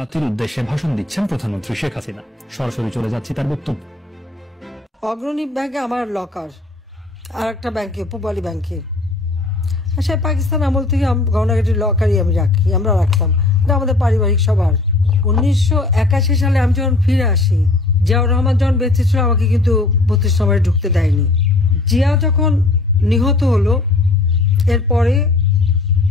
জাতির উদ্দেশ্যে ভাষণ দিচ্ছেন প্রধানমন্ত্রী শেখ হাসিনা। সরাসরি চলে যাচ্ছি তার বক্তব্য। অগ্রণী ব্যাংকে আমার লকার, আর একটা ব্যাংকে পূবালী ব্যাংকে, সে পাকিস্তান আমল থেকে গহনাগাটির লকারই আমরা রাখতাম। এটা আমাদের পারিবারিক সবার। 1981 সালে আমি যখন ফিরে আসি, জিয়াউর রহমান যখন বেঁচে ছিল আমাকে কিন্তু 32 নম্বরে ঢুকতে দেয়নি। জিয়া যখন নিহত হলো, এরপরে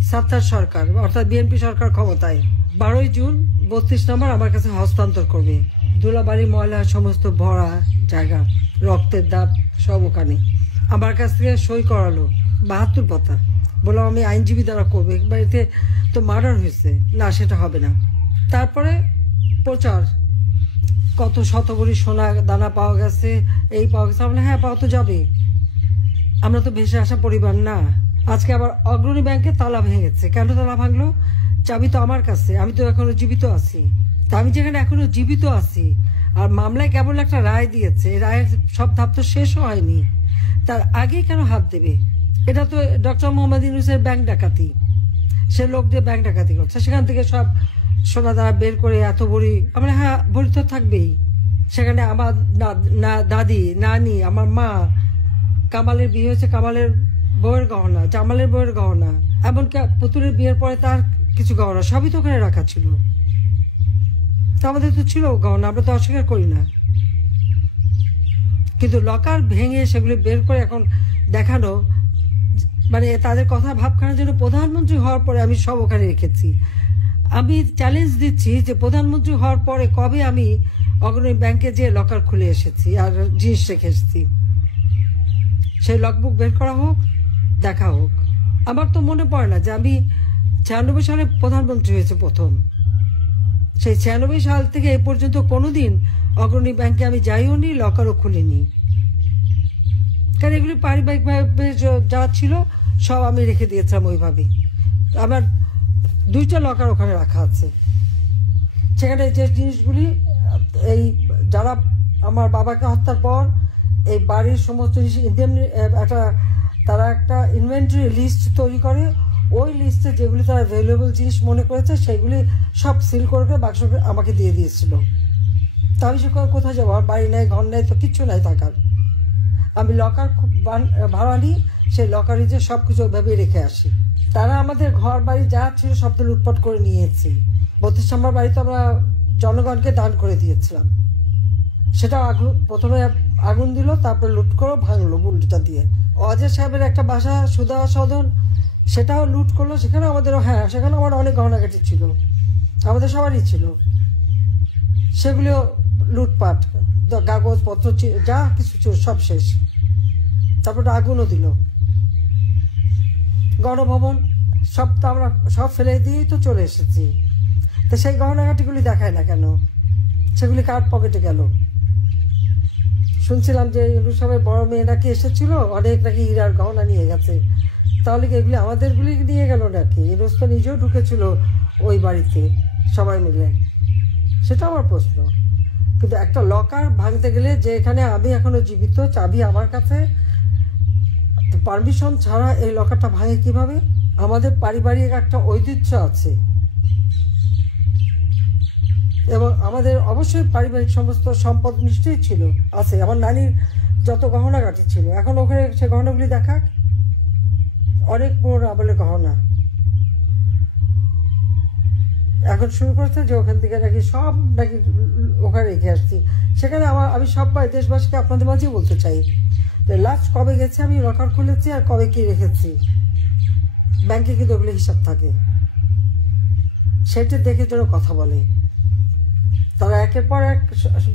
সাত্তার সরকার অর্থাৎ বিএনপি সরকার ক্ষমতায়, 12 জুন 32 নম্বর আমার কাছে হস্তান্তর করবে। ধুলাবাড়ি ময়লা সমস্ত ভরা জায়গা, রক্তের দাগ সব ওখানে। আমার কাছ থেকে সই করালো 72 পাতা। বললাম আমি আইনজীবী দ্বারা করবো, বাড়িতে তো মার্ডার হয়েছে, না সেটা হবে না। তারপরে প্রচার, কত শতভরি সোনা দানা পাওয়া গেছে, এই পাওয়া গেছে। আমরা হ্যাঁ, পাওয়া তো যাবে, আমরা তো ভেসে আসা পরিবার না। আজকে আবার অগ্রণী ব্যাংকে তালা ভেঙে গেছে। কেন তালা ভাঙলো? চাবি তো আমার কাছে, আমি তো এখনো জীবিত আছি। তা আমি যেখানে এখনো জীবিত আছি, আর মামলায় কেবল একটা রায় দিয়েছে, রায়ের সব ধাপ তো শেষ হয়নি, তার আগেই কেন হাত দেবে? এটা তো ডক্টর মোহাম্মদ ইউনূসের ব্যাংক ডাকাতি। সে লোক যে ব্যাংক ডাকাতি করছে, সেখান থেকে সব সোনা দানা বের করে এত ভরি। আমরা হ্যাঁ, ভরি তো থাকবেই। সেখানে আমার দাদি, নানি, আমার মা, কামালের বিয়ে হয়েছে, কামালের বউয়ের গহনা, জামালের বউয়ের গহনা, এমনকি পুতুলের বিয়ের পরে তার কিছু গহনা, সবই তো ওখানে রাখা ছিল। তা আমাদের তো ছিল গহনা, আমরা তো অস্বীকার করি না। কিন্তু লকার ভেঙে সেগুলি বের করে এখন দেখানো, মানে তাদের কথা ভাবখানার জন্য প্রধানমন্ত্রী হওয়ার পরে আমি সব ওখানে রেখেছি। আমি চ্যালেঞ্জ দিচ্ছি যে প্রধানমন্ত্রী হওয়ার পরে কবে আমি অগ্রণী ব্যাংকে যে লকার খুলে এসেছি আর জিনিস রেখে এসেছি, সেই লগবুক বের করা হোক, দেখা হোক। আমার তো মনে পড়ে না যে আমি 96 সালে প্রধানমন্ত্রী হয়েছে প্রথম। সেই 96 সাল থেকে এ পর্যন্ত কোনোদিন অগ্রণী ব্যাংকে আমি যাইও নি, লকারও খুলিনি। কারণ এগুলি পারিবারিকভাবে যা ছিল সব আমি রেখে দিয়েছিলাম ওইভাবেই। আমার 2টা লকার ওখানে রাখা আছে। সেখানে যে জিনিসগুলি, এই যারা আমার বাবাকে হত্যার পর এই বাড়ির সমস্ত জিনিস তারা একটা ইনভেন্টরি লিস্ট তৈরি করে, ওই লিস্টে যেগুলি তারা ভ্যালুয়েবল জিনিস মনে করেছে সেগুলি সব সিল করে বাক্স আমাকে দিয়ে দিয়েছিল। তা আমি সে কোথায় যাবো? আমার বাড়ি নেই, ঘর নেই, তো কিচ্ছু নাই থাকার। আমি লকার ভাড়া নিই, সেই লকারে যে সব কিছু ওইভাবে রেখে আসি। তারা আমাদের ঘর বাড়ি যা ছিল সব তো লুটপাট করে নিয়েছি। 32 নম্বর বাড়ি তো আমরা জনগণকে দান করে দিয়েছিলাম। সেটাও প্রথমে আগুন দিল, তারপরে লুট করে ভাঙলো বুলডোজার দিয়ে। অজয় সাহেবের একটা বাসা সুধা সদন, সেটাও লুট করলো। সেখানে আমাদেরও, হ্যাঁ, সেখানে আমার অনেক গহনাগাটি ছিল, আমাদের সবারই ছিল। সেগুলিও লুটপাট, কাগজপত্র যা কিছু ছিল সব শেষ। তারপরে আগুনও দিল। গণভবন সব তো আমরা সব ফেলে দিয়েই তো চলে এসেছি। তো সেই গহনাগাটিগুলি দেখায় না কেন? সেগুলি কার পকেটে গেল? শুনছিলাম যে ইউনূস সাহেবের বড় মেয়ে নাকি এসেছিল, অনেক নাকি হীরার গহনা নিয়ে গেছে। তাহলে কি এগুলি আমাদেরগুলি নিয়ে গেল নাকি? ইউনূস তো নিজেও ঢুকেছিল ওই বাড়িতে সবাই মিলে, সেটা আমার প্রশ্ন। কিন্তু একটা লকার ভাঙতে গেলে, যে এখানে আমি এখনো জীবিত, চাবি আমার কাছে, পারমিশন ছাড়া এই লকারটা ভাঙে কিভাবে? আমাদের পারিবারিক একটা ঐতিহ্য আছে, এবং আমাদের অবশ্যই পারিবারিক সমস্ত সম্পদ নিশ্চয়ই ছিল, আছে। আমার নানির যত গহনাগাটি ছিল, এখন ওখানে সে গহনাগুলি দেখাক, অনেক পুরোনো আমলের গহনা। এখন শুরু করছে যে ওখান থেকে নাকি সব নাকি ওখানে রেখে আসছি। সেখানে আমি সবাই দেশবাসীকে আপনাদের মাঝেই বলতে চাই যে লাস্ট কবে গেছে আমি লকার খুলেছি আর কবে কি রেখেছি। ব্যাংকে কিন্তু ওগুলো হিসাব থাকে, সেটা দেখে যেন কথা বলে। তারা একের পর এক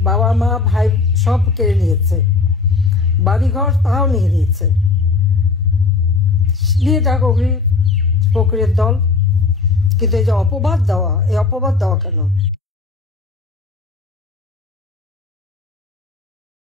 বাবা মা ভাই সব কেড়ে নিয়েছে, বাড়িঘর তাও নিয়ে নিয়েছে। নিয়ে যাক ওগুলি প্রক্রিয়ার দল। কিন্তু এই যে অপবাদ দেওয়া, এই অপবাদ দেওয়া কেন?